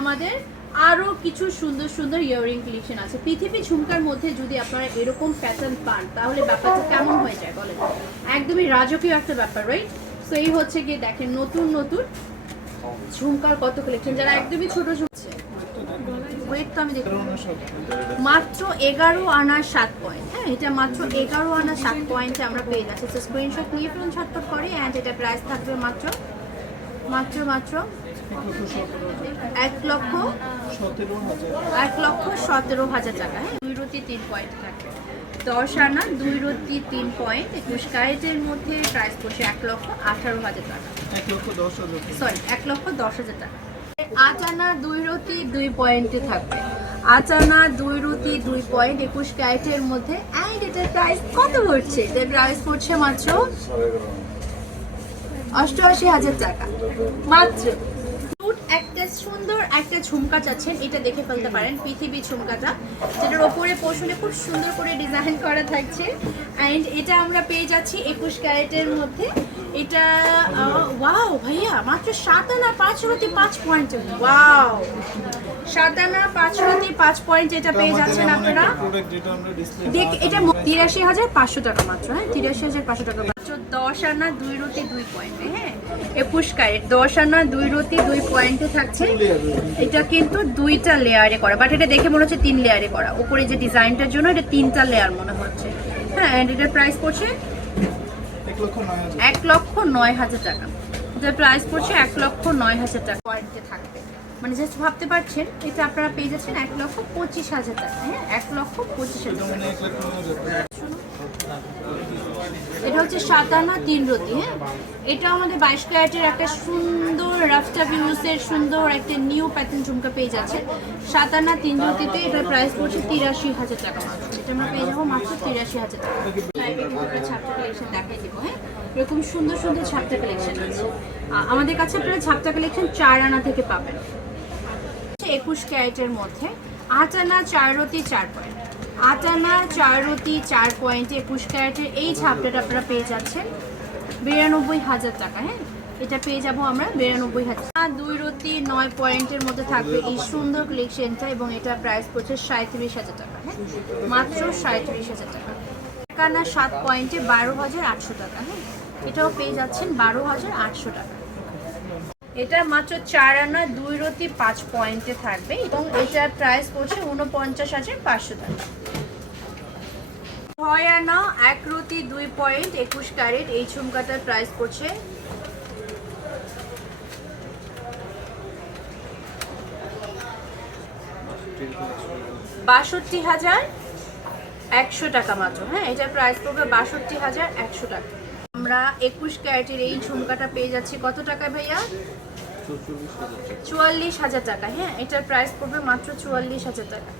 আমাদের আরও কিছু সুন্দর সুন্দর ইয়াররিং কালেকশন আছে। পৃথিবী ঝুমকার মধ্যে যদি আপনারা এরকম প্যাটার্ন পান তাহলে ব্যাপারটা কেমন হয়ে যায় বলেন, একদমই রাজকীয় একটা ব্যাপার, রাইট? সো এই হচ্ছে গিয়ে দেখেন নতুন নতুন ঝুমকার কত কালেকশন, যারা একদমই ছোট ঝুমছে। ওয়েট তো আমি দেখব, মাত্র 11 আনা 7 পয়েন্ট। হ্যাঁ, এটা মাত্র 11 আনা 7 পয়েন্টে আমরা পেয়ে যাচ্ছি। তো স্ক্রিনশট নিয়ে ফেলুন ঝটপট করে। অ্যান্ড এটা প্রাইস থাকবে মাত্র মাত্র মাত্র 1,17,000 টাকা। হ্যাঁ, 2 রতি 3 পয়েন্ট থাকবে। 10 আনা 2 রতি 3 পয়েন্ট 21 ক্যারেটের মধ্যে প্রাইস পড়ছে 1,18,000 টাকা। 1,10,000 সরি 1,10,000 টাকা। 8 আনা 2 রতি 2 পয়েন্টে থাকবে। 8 আনা 2 রতি 2 পয়েন্ট 21 ক্যারেটের মধ্যে। অ্যান্ড এটার প্রাইস কত পড়ছে? এটার প্রাইস পড়ছে মাত্র 88,000 টাকা মাত্র। একটা সুন্দর একটা ঝুমকা চাচ্ছেন, এটা দেখে ফেলতে পারেন। পৃথিবী ঝুমকাটা, যেটার ওপরে পোষণে খুব সুন্দর করে ডিজাইন করা থাকছে। অ্যান্ড এটা আমরা পেয়ে যাচ্ছি 21 ক্যারেটের মধ্যে। এটা ওয়াও ভাইয়া, মাত্র 7 আনা 5 রতি 5 পয়েন্ট। ওয়াও, 7 আনা 5 রতি 5 পয়েন্ট এটা পেয়ে যাচ্ছেন আপনারা। দেখ, এটা 83,500 টাকা মাত্র। হ্যাঁ, 83,500 টাকা মাত্র। 10 আনা 2 রতি 2 পয়েন্টে। হ্যাঁ, 21 ক্যারেট 10 আনা 2 রতি 2 পয়েন্টে থাকছে। এটা কিন্তু 2টা লেয়ারে করা, বাট এটা দেখে মনে হচ্ছে 3 লেয়ারে করা। উপরে যে ডিজাইনটার জন্য এটা 3টা লেয়ার মনে হচ্ছে। হ্যাঁ, এন্ড এটার প্রাইস পড়ছে 1,09,000 টাকা। এটার প্রাইস পড়ছে 1,09,000 টাকা। পয়েন্টে থাকবে মানে জাস্ট ভাবতে পারছেন, এটা আপনারা পেয়ে যাচ্ছেন 1,25,000 টাকা। হ্যাঁ, 1,25,000 টাকা। এটা হচ্ছে 7 আনা 3 রতি। হ্যাঁ, এটা আমাদের 22 ক্যারেটের একটা সুন্দর রাফটা ভিউসের সুন্দর একটা নিউ প্যাটার্ন ঝুমকা পেয়ে যাচ্ছে 7 আনা 3 রতিতে। এটার প্রাইস পড়ছে 83,000 টাকা মাত্র। এটা আমরা পেয়ে যাবো মাত্র 83,000 টাকা। ছাপটা কালেকশন দেখাই দিব। হ্যাঁ, এরকম সুন্দর সুন্দর ছাপটা কালেকশন আছে আমাদের কাছে। আপনারা ছাপটা কালেকশন 4 আনা থেকে পাবেন। 21 ক্যারেটের মধ্যে 8 আনা 4 রতি 4 পয়েন্ট। 8 আনা 4 রতি 4 পয়েন্টে 21 ক্যারেটের এই ছাপটাটা আপনারা পেয়ে যাচ্ছেন 92,000 টাকা। হ্যাঁ, এটা পেয়ে যাবো আমরা 92,000। 2 রতি 9 পয়েন্টের মধ্যে থাকবে এই সুন্দর কালেকশনটা, এবং এটা প্রাইস পড়ছে 37,000 টাকা। হ্যাঁ, মাত্র 37,000 টাকা। 1 আনা 7 পয়েন্টে 12,800 টাকা। হ্যাঁ, এটাও পেয়ে যাচ্ছেন 12,800 টাকা। এটা মাত্র 4 আনা 2 রতি 5 পয়েন্টে থাকবে, এবং এটার প্রাইস পড়ছে 49,500 টাকা। 6 আনা 1 রতি 2 পয়েন্ট 21 ক্যারেট এই ঝুমকাটার প্রাইস পড়ছে 62,100 টাকা মাত্র। হ্যাঁ, এটার প্রাইস পড়বে 62,100 টাকা। আমরা 21 ক্যারেটের এই ঝুমকাটা পেয়ে যাচ্ছি কত টাকা ভাইয়া? 44,000 টাকা। হ্যাঁ, এটার প্রাইস পড়বে মাত্র 44,000 টাকা।